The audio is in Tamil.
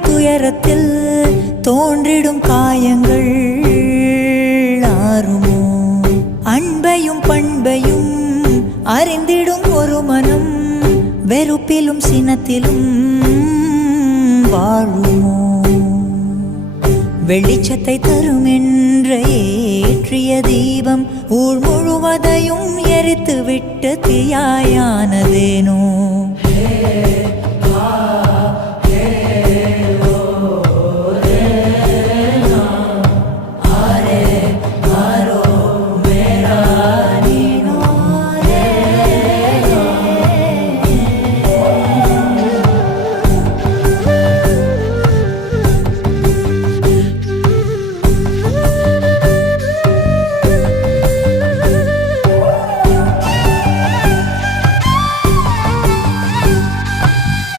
துயரத்தில் தோன்றிடும் காயங்கள் ஆறுமோ? அன்பையும் பண்பையும் அறிந்திடும் ஒரு மனம் வெறுப்பிலும் சினத்திலும் வாழுமோ? வெளிச்சத்தை தரும் என்ற ஏற்றிய தீபம் ஊர் முழுவதையும் எரித்து விட்டு தீயாயானதேனோ?